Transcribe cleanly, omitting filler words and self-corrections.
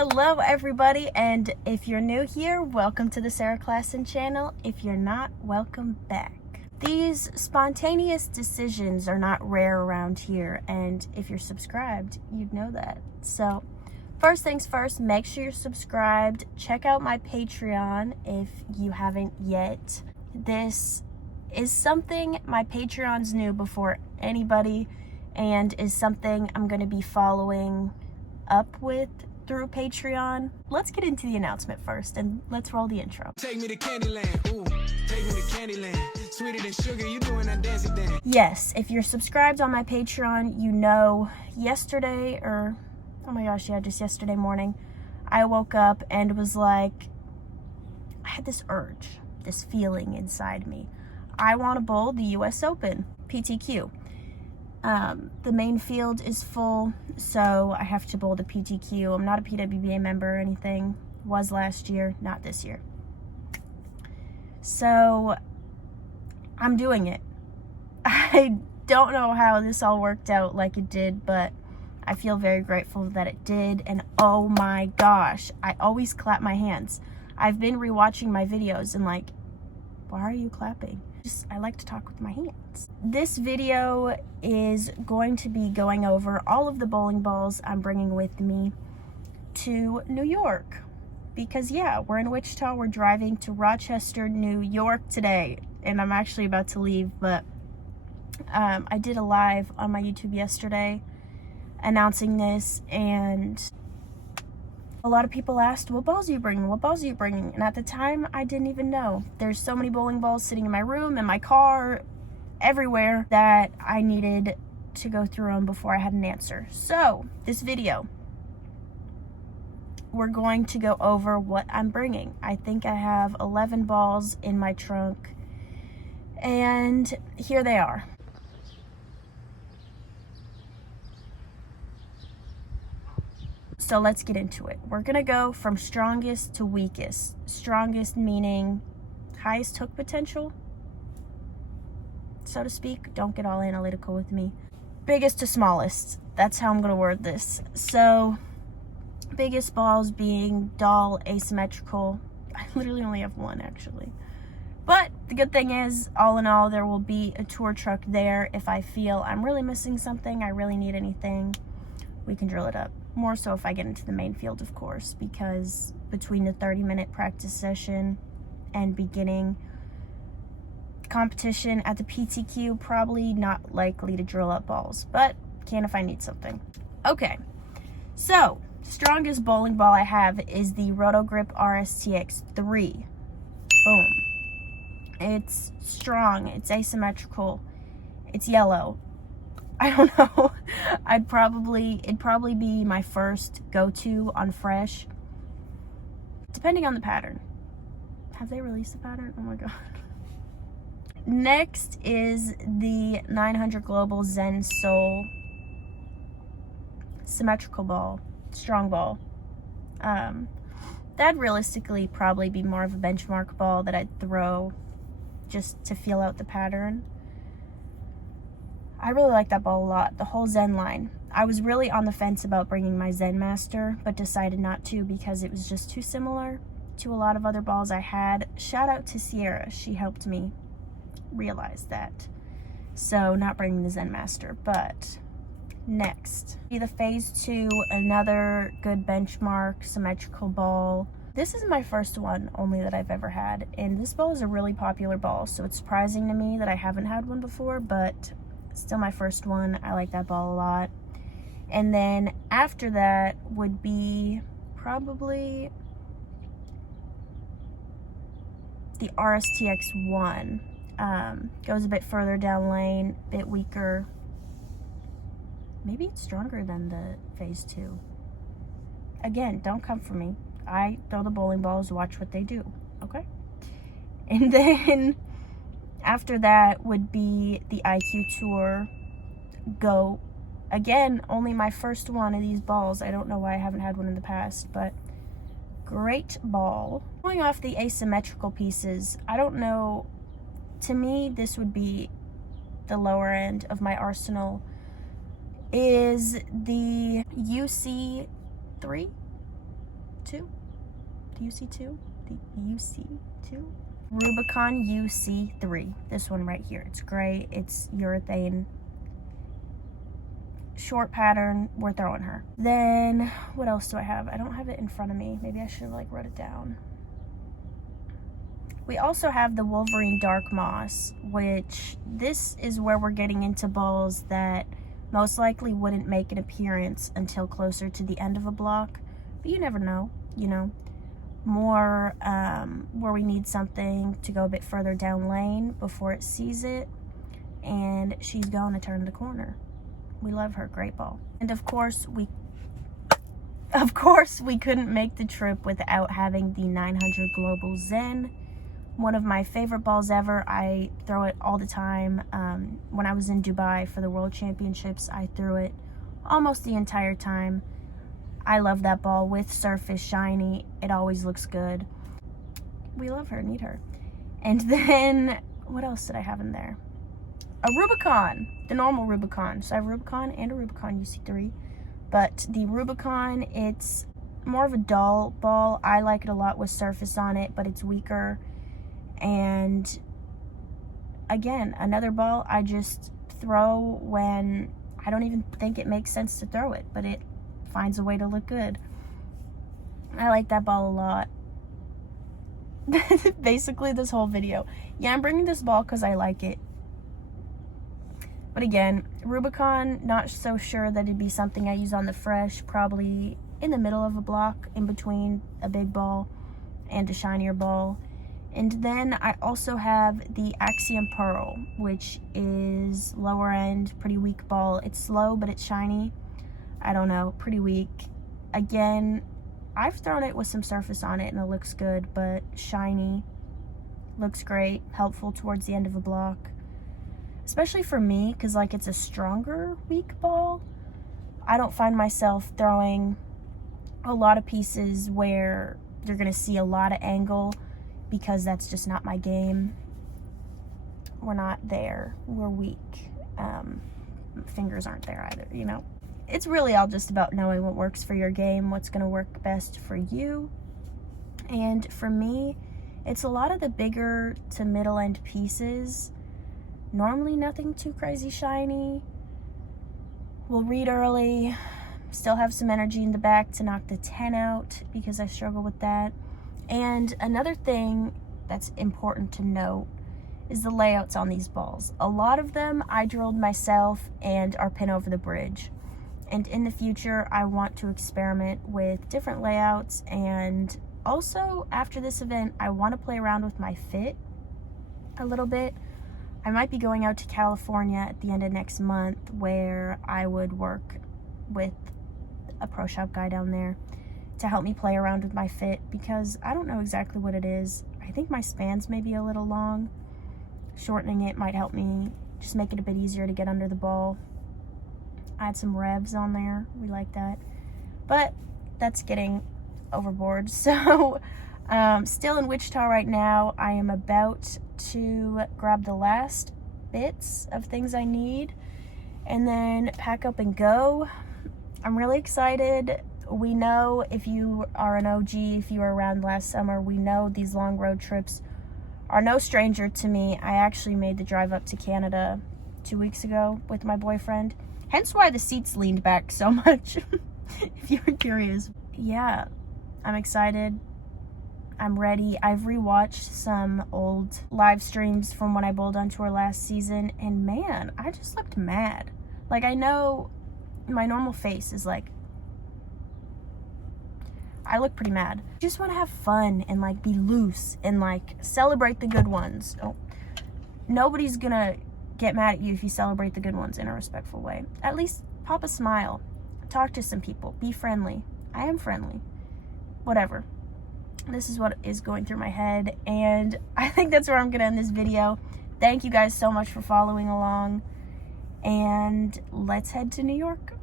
Hello everybody, and if you're new here, welcome to the Sarah Klassen channel. If you're not, welcome back. These spontaneous decisions are not rare around here, and if you're subscribed, you'd know that. So first things first, make sure you're subscribed. Check out my Patreon if you haven't yet. This is something my Patreon's new before anybody, and is something I'm going to be following up with through Patreon. Let's get into the announcement first, and let's roll the intro. Take me to Candyland, ooh, take me to Candyland. Sweeter than sugar, you doing that dancing dance. Yes, if you're subscribed on my Patreon, you know yesterday, or oh my gosh, yeah, just yesterday morning, I woke up and was like, I had this urge, this feeling inside me. I want to bowl the US Open, PTQ. The main field is full, so I have to bowl the PTQ. I'm not a PWBA member or anything. Was last year, not this year. So I'm doing it. I don't know how this all worked out like it did, but I feel very grateful that it did. And oh my gosh, I always clap my hands. I've been rewatching my videos and like, why are you clapping? I like to talk with my hands. This video is going to be going over all of the bowling balls I'm bringing with me to New York. Because yeah, we're in Wichita, we're driving to Rochester, New York today. And I'm actually about to leave, but I did a live on my YouTube yesterday announcing this, and a lot of people asked, what balls are you bringing? What balls are you bringing? And at the time, I didn't even know. There's so many bowling balls sitting in my room, in my car, everywhere, that I needed to go through them before I had an answer. So, this video, we're going to go over what I'm bringing. I think I have 11 balls in my trunk, and here they are. So let's get into it. We're gonna go from strongest to weakest. Strongest meaning highest hook potential, so to speak. Don't get all analytical with me. Biggest to smallest. That's how I'm gonna word this. So biggest balls being dull, asymmetrical. I literally only have one actually. But the good thing is, all in all, there will be a tour truck there. If I feel I'm really missing something, I really need anything, we can drill it up. More so if I get into the main field, of course, because between the 30-minute practice session and beginning competition at the PTQ, probably not likely to drill up balls, but can if I need something. Okay, so strongest bowling ball I have is the Roto-Grip RSTX 3. Boom. It's strong, it's asymmetrical, it's yellow. I don't know. It'd probably be my first go-to on fresh, depending on the pattern. Have they released the pattern? Oh my god. Next is the 900 Global Zen Soul symmetrical ball, strong ball. That'd realistically probably be more of a benchmark ball that I'd throw just to feel out the pattern. I really like that ball a lot, the whole Zen line. I was really on the fence about bringing my Zen Master, but decided not to because it was just too similar to a lot of other balls I had. Shout out to Sierra, she helped me realize that. So not bringing the Zen Master, but next. The Phase 2, another good benchmark, symmetrical ball. This is my first one only that I've ever had, and this ball is a really popular ball, so it's surprising to me that I haven't had one before, but still my first one. I like that ball a lot. And then after that would be probably the RSTX 1. Goes a bit further down lane, a bit weaker. Maybe it's stronger than the Phase 2. Again, don't come for me. I throw the bowling balls, watch what they do, okay? And then after that would be the IQ Tour Go. Again, only my first one of these balls. I don't know why I haven't had one in the past, but great ball. Going off the asymmetrical pieces, I don't know, to me this would be the lower end of my arsenal, is the UC3 2? Do you see 2? Do you see 2? Rubicon UC3. This one right here. It's gray. It's urethane. Short pattern. We're throwing her. Then, what else do I have? I don't have it in front of me. Maybe I should have, like, wrote it down. We also have the Wolverine Dark Moss, which this is where we're getting into balls that most likely wouldn't make an appearance until closer to the end of a block. But you never know, you know. More where we need something to go a bit further down lane before it sees it. And she's going to turn the corner. We love her. Great ball. And of course we couldn't make the trip without having the 900 Global Zen. One of my favorite balls ever. I throw it all the time. When I was in Dubai for the World Championships, I threw it almost the entire time. I love that ball with surface shiny. It always looks good. We love her, need her. And then, what else did I have in there? A Rubicon, the normal Rubicon. So I have a Rubicon and a Rubicon UC3. But the Rubicon, it's more of a dull ball. I like it a lot with surface on it, but it's weaker. And again, another ball I just throw when I don't even think it makes sense to throw it, but it finds a way to look good. I like that ball a lot. Basically this whole video. Yeah, I'm bringing this ball because I like it. But again, Rubicon, not so sure that it'd be something I use on the fresh. Probably in the middle of a block, in between a big ball and a shinier ball. And then I also have the Axiom Pearl, which is lower end, pretty weak ball. It's slow, but it's shiny. I don't know, pretty weak. Again, I've thrown it with some surface on it and it looks good, but shiny, looks great, helpful towards the end of a block. Especially for me, because like it's a stronger weak ball. I don't find myself throwing a lot of pieces where you're going to see a lot of angle, because that's just not my game. We're not there. We're weak. Fingers aren't there either, you know? It's really all just about knowing what works for your game, what's going to work best for you. And for me, it's a lot of the bigger to middle end pieces. Normally nothing too crazy shiny. We'll read early. Still have some energy in the back to knock the 10 out, because I struggle with that. And another thing that's important to note is the layouts on these balls. A lot of them I drilled myself and are pin over the bridge. And in the future, I want to experiment with different layouts. And also, after this event, I want to play around with my fit a little bit. I might be going out to California at the end of next month, where I would work with a pro shop guy down there to help me play around with my fit, because I don't know exactly what it is. I think my spans may be a little long. Shortening it might help me just make it a bit easier to get under the ball. Add some revs on there. We like that. But that's getting overboard. So still in Wichita right now. I am about to grab the last bits of things I need and then pack up and go. I'm really excited. We know, if you are an OG, if you were around last summer, we know these long road trips are no stranger to me. I actually made the drive up to Canada 2 weeks ago with my boyfriend. Hence why the seats leaned back so much, if you were curious. Yeah, I'm excited. I'm ready. I've rewatched some old live streams from when I bowled on tour last season, and man, I just looked mad. Like, I know my normal face is like, I look pretty mad. I just want to have fun and like be loose and like celebrate the good ones. Oh, nobody's gonna get mad at you if you celebrate the good ones in a respectful way. At least pop a smile, talk to some people, be friendly. I am friendly. Whatever. This is what is going through my head, and I think that's where I'm gonna end this video. Thank you guys so much for following along, and let's head to New York.